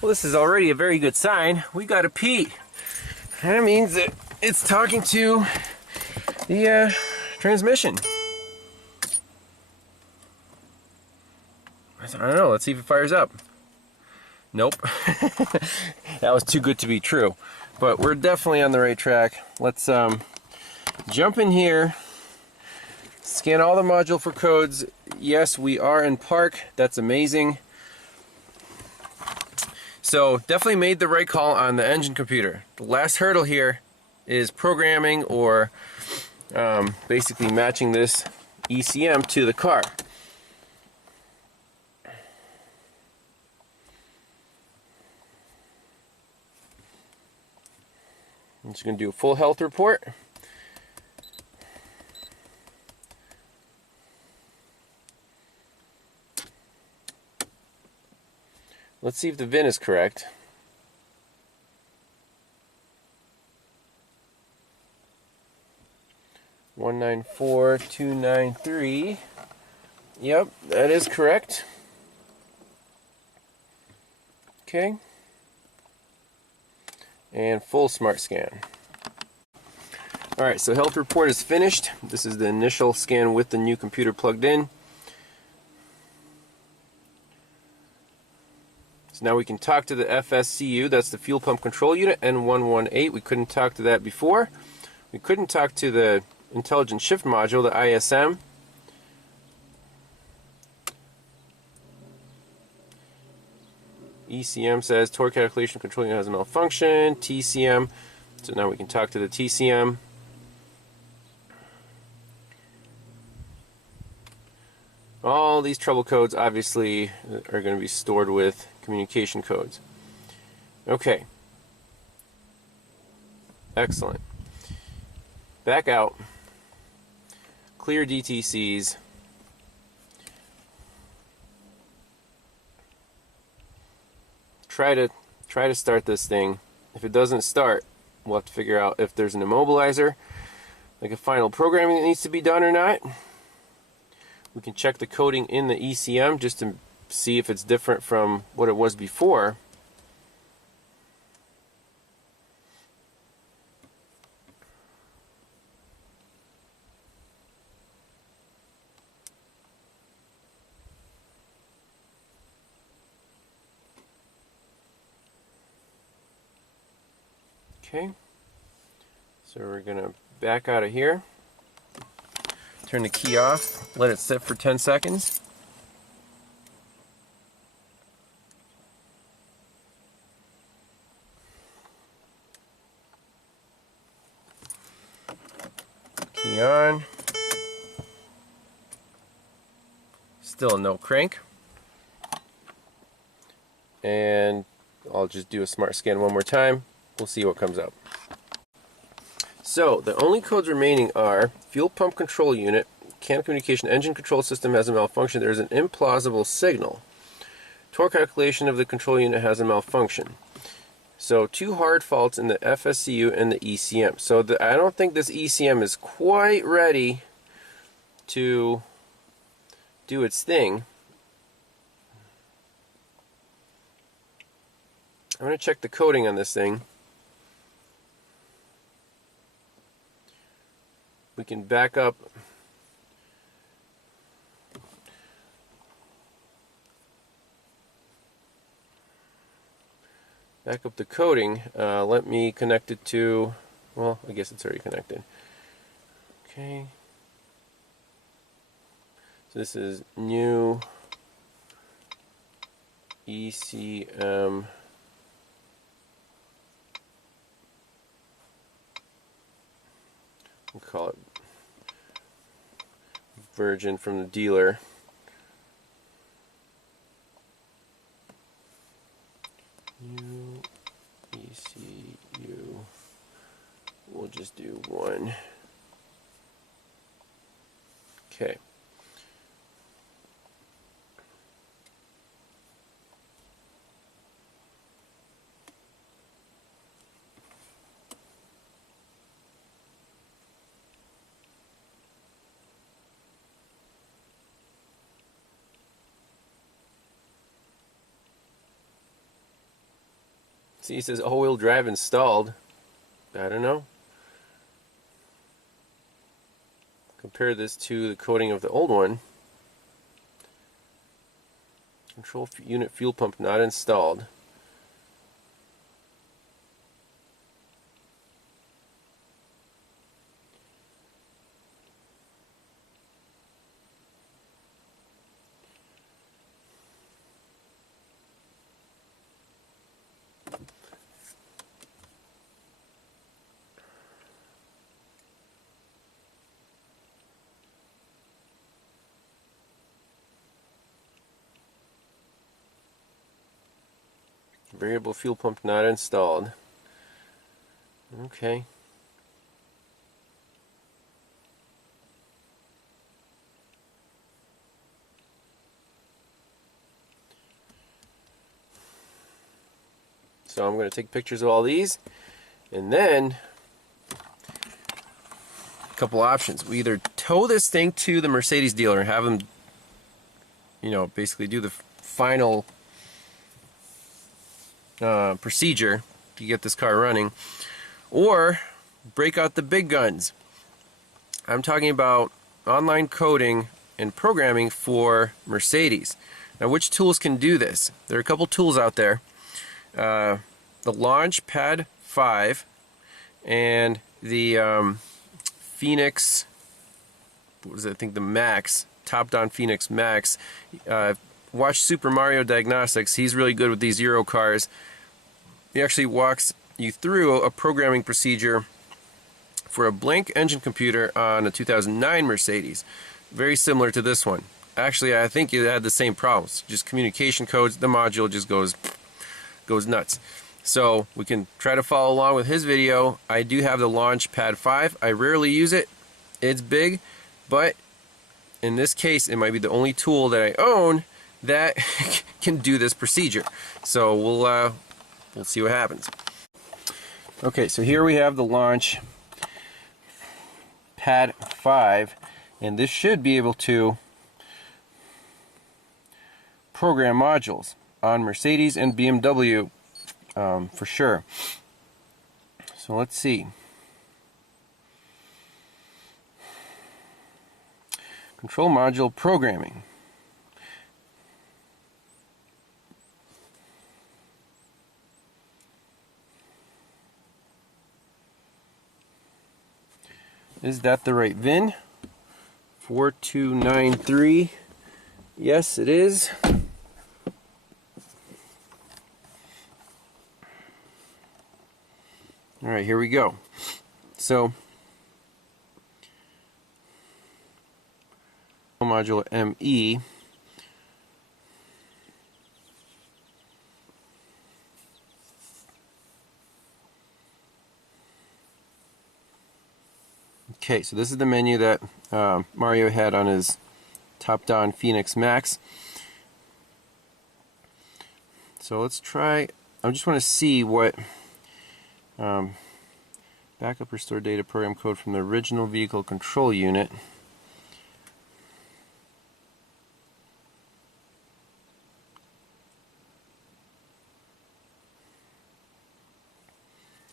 Well, this is already a very good sign. We got a P. That means that it's talking to the transmission. I don't know. Let's see if it fires up. Nope. That was too good to be true. But we're definitely on the right track. Let's jump in here, scan all the module for codes. Yes, we are in park. That's amazing. So definitely made the right call on the engine computer. The last hurdle here is programming or basically matching this ECM to the car. I'm just going to do a full health report. Let's see if the VIN is correct. $194,293. Yep, that is correct. Okay. And full smart scan. Alright, so health report is finished. This is the initial scan with the new computer plugged in. So now we can talk to the FSCU, that's the fuel pump control unit, N118. We couldn't talk to that before. We couldn't talk to the intelligent shift module, the ISM. ECM says torque calculation control unit has a malfunction. TCM, so now we can talk to the TCM. All these trouble codes obviously are going to be stored with communication codes. Okay. Excellent. Back out. Clear DTCs. Try to start this thing. If it doesn't start, we'll have to figure out if there's an immobilizer, like a final programming that needs to be done or not. We can check the coding in the ECM just to see if it's different from what it was before. Okay, so we're going to back out of here, turn the key off, let it sit for 10 seconds. Key on. Still no crank. And I'll just do a smart scan one more time. We'll see what comes up. So the only codes remaining are fuel pump control unit, CAN communication engine control system has a malfunction. There is an implausible signal. Torque calculation of the control unit has a malfunction. So two hard faults in the FSCU and the ECM. So I don't think this ECM is quite ready to do its thing. I'm going to check the coding on this thing. We can back up the coding. Let me connect it to, well, I guess it's already connected. Okay. So this is new ECM. We'll call it version from the dealer. New ECU. We'll just do 1. Okay. See, it says all-wheel drive installed. I don't know. Compare this to the coding of the old one. Control unit fuel pump not installed. Variable fuel pump not installed. Okay. So I'm going to take pictures of all these, and then a couple options. We either tow this thing to the Mercedes dealer and have them, you know, basically do the final procedure to get this car running, or break out the big guns. I'm talking about online coding and programming for Mercedes. Now, which tools can do this? There are a couple tools out there. The Launch PHAD 5 and the Phoenix, what was it? I think the Max, top-down Phoenix Max. Watch Super Mario Diagnostics. He's really good with these Euro cars. He actually walks you through a programming procedure for a blank engine computer on a 2009 Mercedes. Very similar to this one. Actually, I think it had the same problems. Just communication codes, the module just goes nuts. So we can try to follow along with his video. I do have the Launch PHAD 5. I rarely use it. It's big, but in this case, it might be the only tool that I own that can do this procedure. So we'll see what happens. Okay, so here we have the Launch PHAD 5, and this should be able to program modules on Mercedes and BMW for sure. So let's see. Control module programming. Is that the right VIN? 4293. Yes, it is. All right, here we go. So, module ME. Okay, so this is the menu that Mario had on his top-down Phoenix Max. So let's try. I just want to see what backup restore data program code from the original vehicle control unit.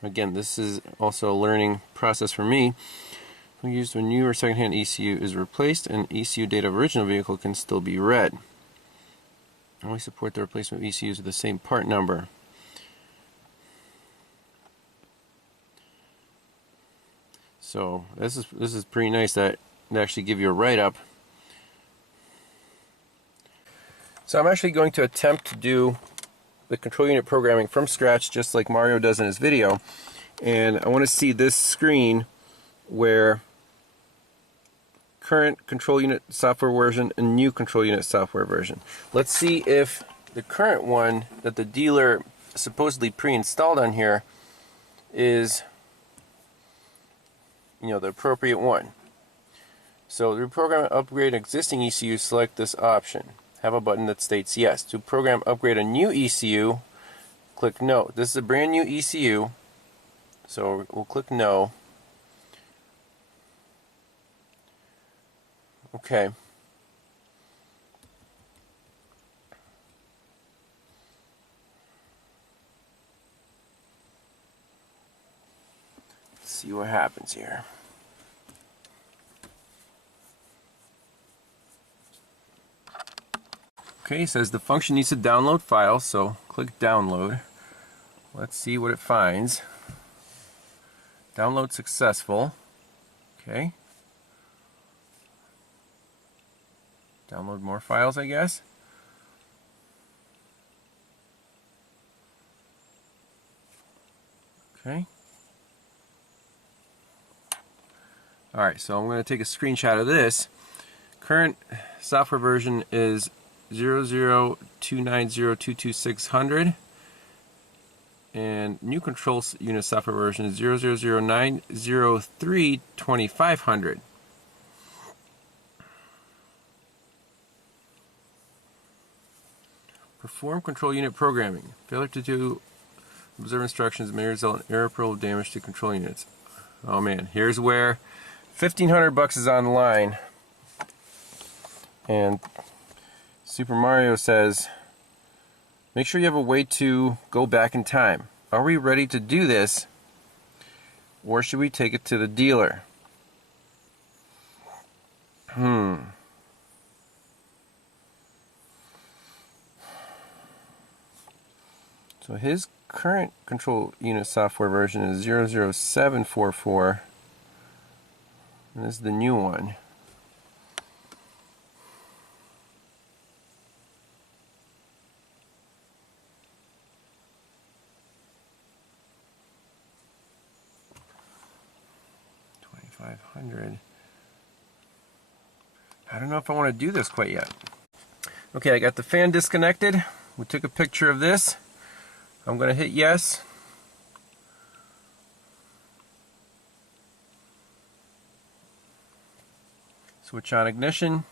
Again, this is also a learning process for me. When used when new or secondhand ECU is replaced, and ECU data of original vehicle can still be read. Only support the replacement of ECUs with the same part number. So this is pretty nice that they actually give you a write-up. So I'm actually going to attempt to do the control unit programming from scratch, just like Mario does in his video. And I want to see this screen where current control unit software version and new control unit software version. Let's see if the current one that the dealer supposedly pre-installed on here is, you know, the appropriate one. So to reprogram and upgrade existing ECU, select this option. Have a button that states yes. To program upgrade a new ECU, click no. This is a brand new ECU, so we'll click no. Okay. see what happens here. Okay, it says the function needs to download files, so click download. Let's see what it finds. Download successful. Okay. Download more files, I guess. Okay. Alright, so I'm going to take a screenshot of this. Current software version is 0029022600, and new control unit software version is 0009032500. Perform control unit programming. Failure to do observe instructions may result in irreparable damage to control units. Oh man, here's where $1,500 is on the line, and Super Mario says, make sure you have a way to go back in time. Are we ready to do this, or should we take it to the dealer? So his current control unit software version is 00744, and this is the new one. $2,500. I don't know if I want to do this quite yet. Okay, I got the fan disconnected. We took a picture of this. I'm going to hit yes. Switch on ignition.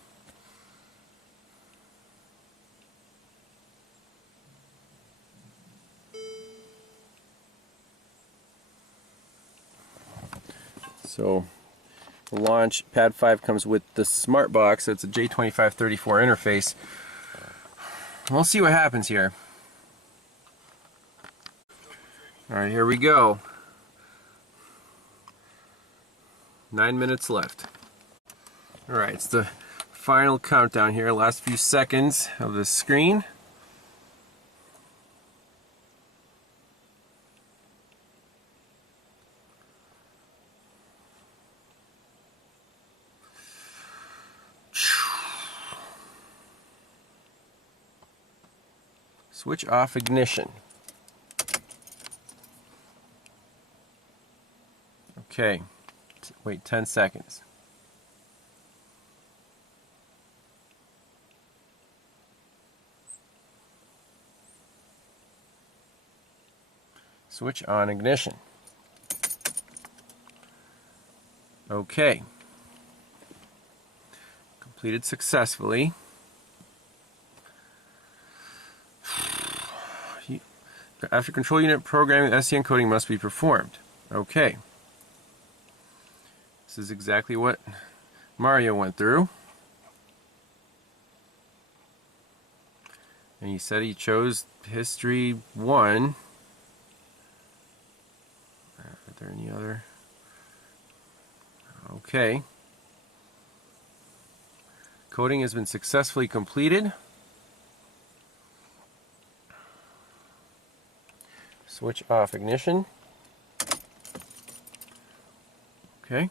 So the launch PHAD 5 comes with the smart box. It's a J2534 interface. We'll see what happens here. Alright, here we go. 9 minutes left. Alright, it's the final countdown here, last few seconds of the screen. Switch off ignition. Okay, wait 10 seconds. Switch on ignition. Okay. Completed successfully. After control unit programming, SC encoding must be performed. Okay. This is exactly what Mario went through. And he said he chose History 1. Are there any other? Okay. Coding has been successfully completed. Switch off ignition. Okay.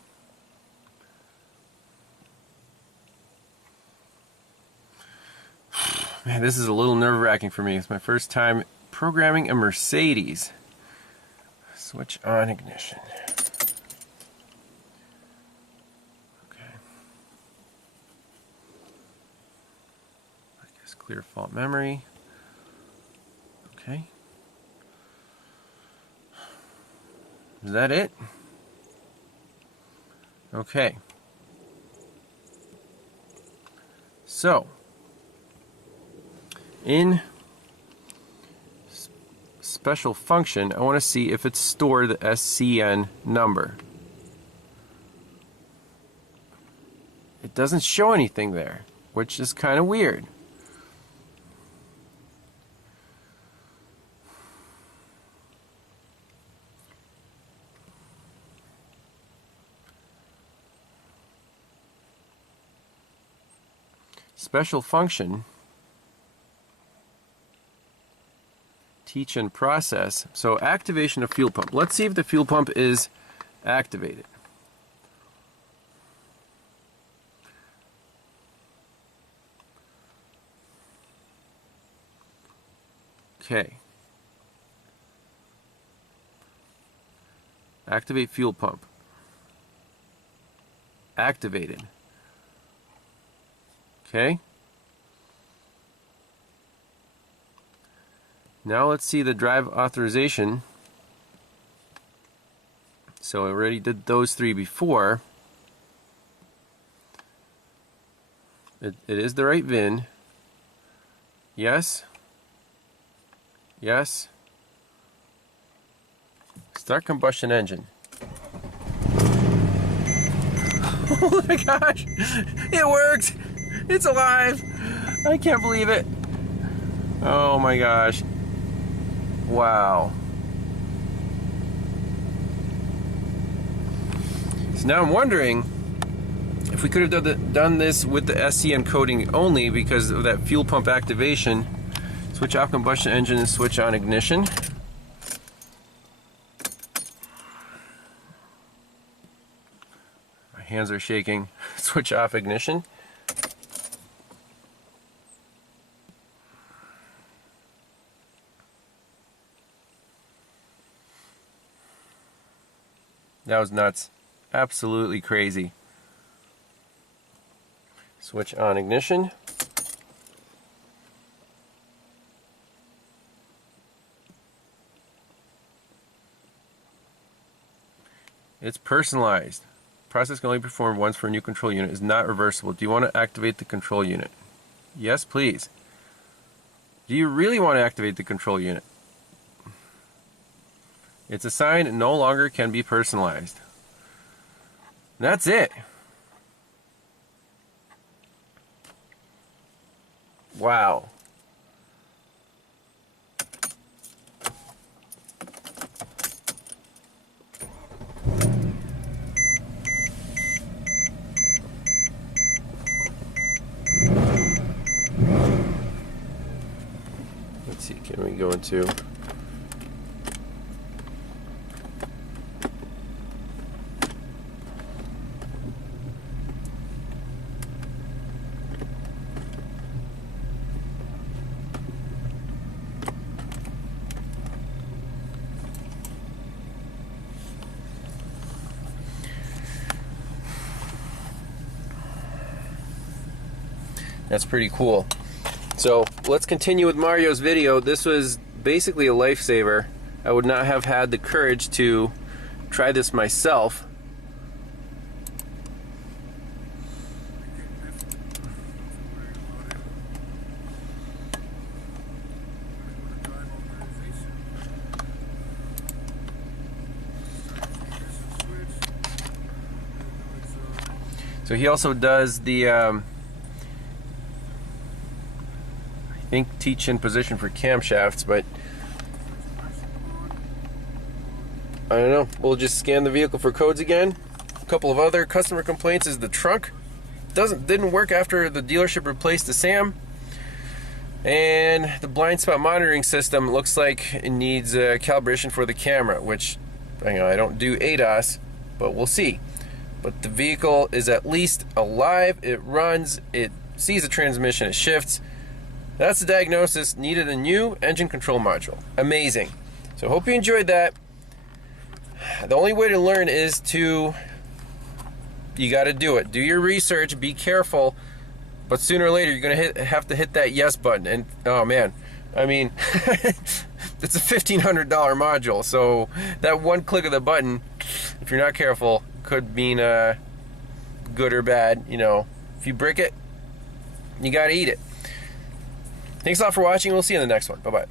Man, this is a little nerve-wracking for me. It's my first time programming a Mercedes. Switch on ignition. Okay. I guess clear fault memory. Okay. Is that it? Okay. So, in special function, I want to see if it's stored the SCN number. It doesn't show anything there, which is kind of weird. special function, teach and process. So activation of fuel pump. Let's see if the fuel pump is activated. Okay. Activate fuel pump. Activated. Okay. Now let's see the drive authorization. So I already did those three before. It is the right VIN. Yes. Yes. Start combustion engine. Oh my gosh! It worked! It's alive! I can't believe it. Oh my gosh. Wow. So now I'm wondering if we could have done this with the SCN coating only because of that fuel pump activation. Switch off combustion engine and switch on ignition. My hands are shaking. Switch off ignition. That was nuts. Absolutely crazy. Switch on ignition. It's personalized. Process can only be performed once for a new control unit. Is not reversible. Do you want to activate the control unit? Yes, please. Do you really want to activate the control unit? It's assigned and no longer can be personalized. That's it. Wow. Let's see, can we go into... That's pretty cool. So let's continue with Mario's video. This was basically a lifesaver. I would not have had the courage to try this myself. So he also does the I think teach in position for camshafts, but I don't know. We'll just scan the vehicle for codes again. A couple of other customer complaints is the trunk didn't work after the dealership replaced the SAM, and the blind spot monitoring system looks like it needs calibration for the camera, which I don't do ADAS, but we'll see. But the vehicle is at least alive. It runs. It sees the transmission. It shifts. That's the diagnosis. Needed a new engine control module. Amazing. So hope you enjoyed that. The only way to learn is you got to do it. Do your research. Be careful. But sooner or later, you're going to have to hit that yes button. And oh man, I mean, it's a $1,500 module. So that one click of the button, if you're not careful, could mean good or bad. You know, if you brick it, you got to eat it. Thanks a lot for watching. We'll see you in the next one. Bye-bye.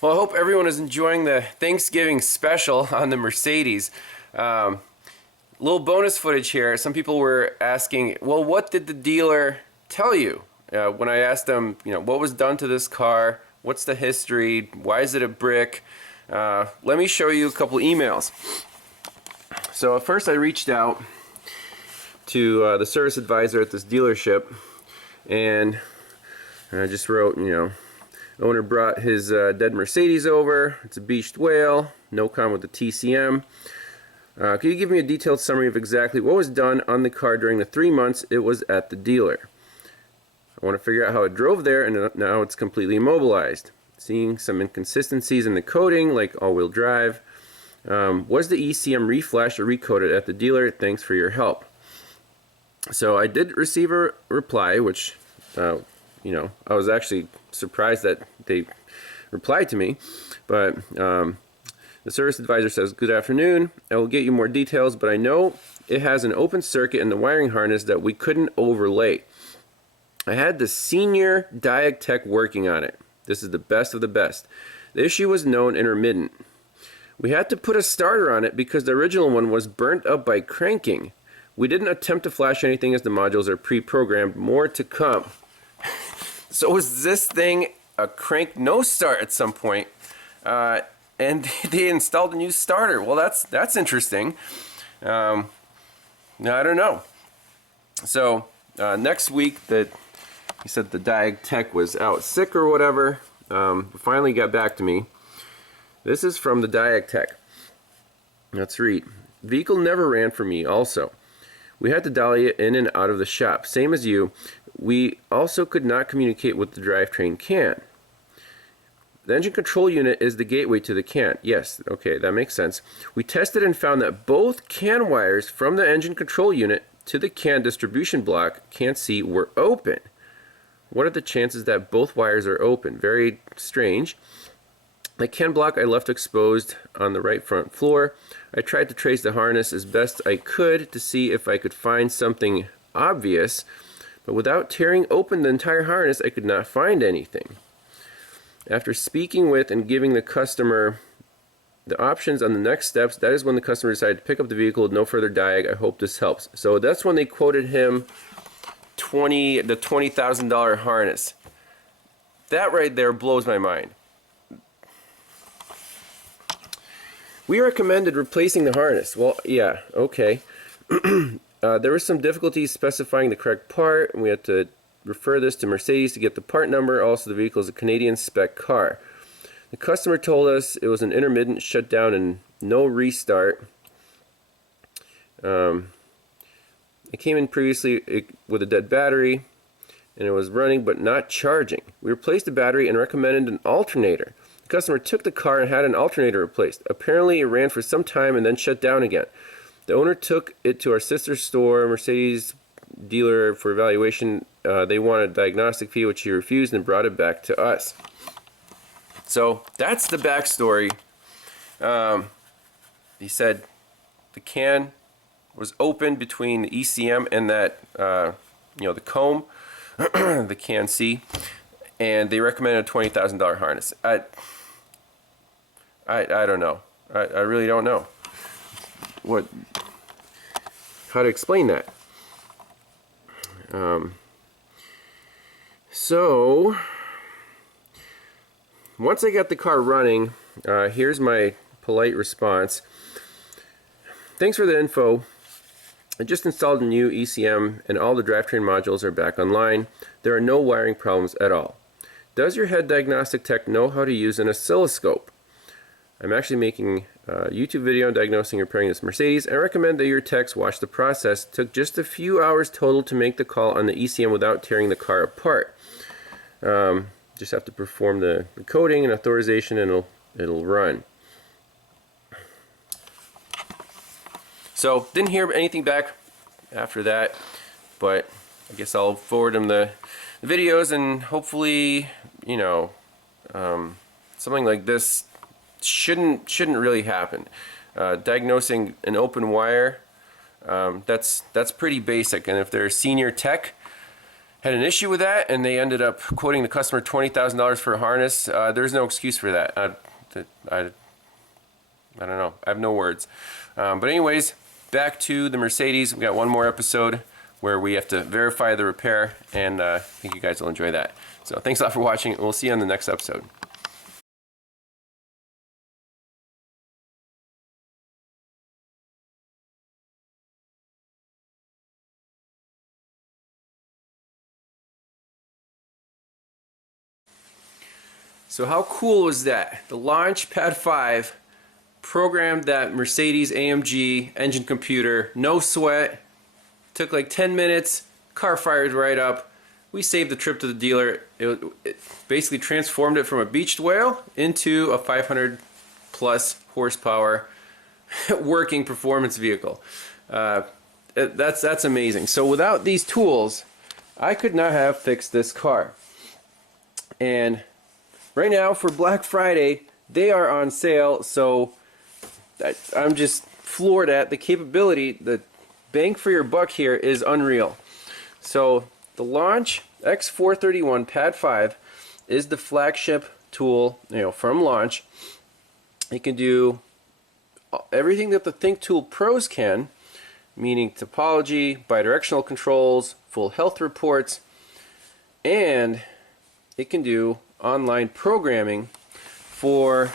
Well, I hope everyone is enjoying the Thanksgiving special on the Mercedes. Little bonus footage here. Some people were asking, well, what did the dealer tell you? When I asked them, what was done to this car? What's the history? Why is it a brick? Let me show you a couple emails. So at first I reached out to the service advisor at this dealership, and I just wrote, you know, owner brought his dead Mercedes over. It's a beached whale. No comment with the TCM. Could you give me a detailed summary of exactly what was done on the car during the 3 months it was at the dealer? I want to figure out how it drove there, and now it's completely immobilized. Seeing some inconsistencies in the coding, like all-wheel drive. Was the ECM reflashed or recoded at the dealer? Thanks for your help. So I did receive a reply, which, you know, I was actually surprised that they replied to me. But the service advisor says, "Good afternoon. I will get you more details, but I know it has an open circuit in the wiring harness that we couldn't overlay. I had the senior Diag tech working on it. This is the best of the best. The issue was known intermittent. We had to put a starter on it because the original one was burnt up by cranking. We didn't attempt to flash anything as the modules are pre-programmed. More to come." So was this thing a crank no start at some point? And they installed a new starter. Well, that's interesting. I don't know. So next week, he said the Diag tech was out sick or whatever. Finally got back to me. This is from the Diag tech. Let's read. "Vehicle never ran for me also. We had to dolly it in and out of the shop. Same as you. We also could not communicate with the drivetrain can. The engine control unit is the gateway to the can." Yes, okay, that makes sense. "We tested and found that both can wires from the engine control unit to the can distribution block, can C, were open. What are the chances that both wires are open? Very strange. The can block I left exposed on the right front floor. I tried to trace the harness as best I could to see if I could find something obvious, but without tearing open the entire harness, I could not find anything. After speaking with and giving the customer the options on the next steps, that is when the customer decided to pick up the vehicle with no further Diag. I hope this helps." So that's when they quoted him the $20,000 harness. That right there blows my mind. "We recommended replacing the harness." Well, yeah, okay. "There was some difficulties specifying the correct part, and we had to refer this to Mercedes to get the part number. Also, the vehicle is a Canadian spec car. The customer told us it was an intermittent shutdown and no restart. It came in previously with a dead battery, and it was running but not charging. We replaced the battery and recommended an alternator. The customer took the car and had an alternator replaced. Apparently, it ran for some time and then shut down again. The owner took it to our sister store, Mercedes dealer, for evaluation. They wanted a diagnostic fee, which he refused, and brought it back to us." So that's the backstory. He said the can was open between the ECM and that, you know, the comb, the can C, and they recommended a $20,000 harness. I don't know. I really don't know how to explain that. So once I got the car running, here's my polite response. "Thanks for the info. I just installed a new ECM and all the drivetrain modules are back online. There are no wiring problems at all. Does your head diagnostic tech know how to use an oscilloscope? I'm actually making a YouTube video on diagnosing and repairing this Mercedes. I recommend that your techs watch the process. It took just a few hours total to make the call on the ECM without tearing the car apart. Just have to perform the coding and authorization and it'll run." So didn't hear anything back after that, but I guess I'll forward him the videos, and hopefully, you know, something like this shouldn't really happen. Diagnosing an open wire, that's pretty basic, and if their senior tech had an issue with that and they ended up quoting the customer $20,000 for a harness, there's no excuse for that. I don't know. I have no words. But anyways, back to the Mercedes. We got one more episode where we have to verify the repair, and I think you guys will enjoy that. So thanks a lot for watching, and we'll see you on the next episode. So how cool was that? The launch PHAD 5 programmed that Mercedes AMG engine computer, no sweat, took like 10 minutes, car fired right up. We saved the trip to the dealer. It basically transformed it from a beached whale into a 500 plus horsepower working performance vehicle. That's amazing. So without these tools, I could not have fixed this car. And right now for Black Friday, they are on sale, so I'm just floored at the capability. The bang for your buck here is unreal. So the Launch X431 PHAD 5 is the flagship tool, from Launch. It can do everything that the THINKTOOL Pros can, meaning topology, bidirectional controls, full health reports, and it can do online programming for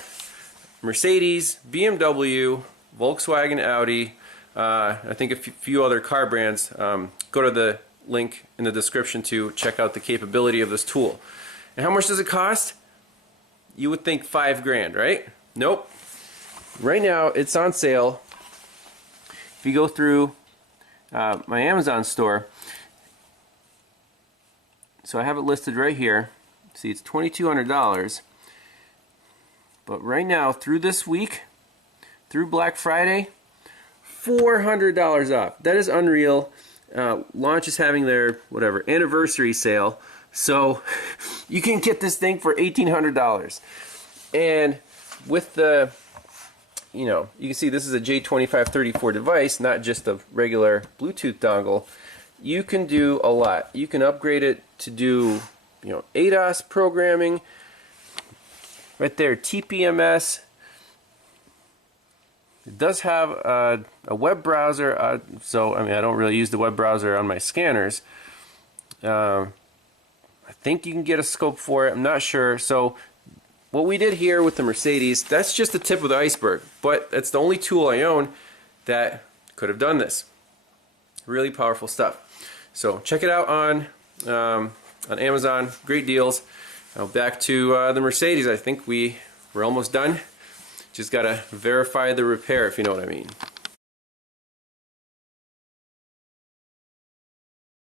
Mercedes, BMW, Volkswagen, Audi, I think a few other car brands. Go to the link in the description to check out the capability of this tool. And how much does it cost? You would think $5 grand, right? Nope. Right now it's on sale. If you go through my Amazon store, so I have it listed right here. See, it's $2,200. But right now, through this week, through Black Friday, $400 off. That is unreal. Launch is having their anniversary sale, so you can get this thing for $1,800. And with the, you can see this is a J2534 device, not just a regular Bluetooth dongle. You can do a lot. You can upgrade it to do, ADAS programming. Right there, TPMS. It does have a web browser, so I don't really use the web browser on my scanners. I think you can get a scope for it. I'm not sure. So what we did here with the Mercedes, that's just the tip of the iceberg. But that's the only tool I own that could have done this. Really powerful stuff. So check it out on Amazon. Great deals. Now back to the Mercedes. I think we're almost done. Just gotta verify the repair, if you know what I mean.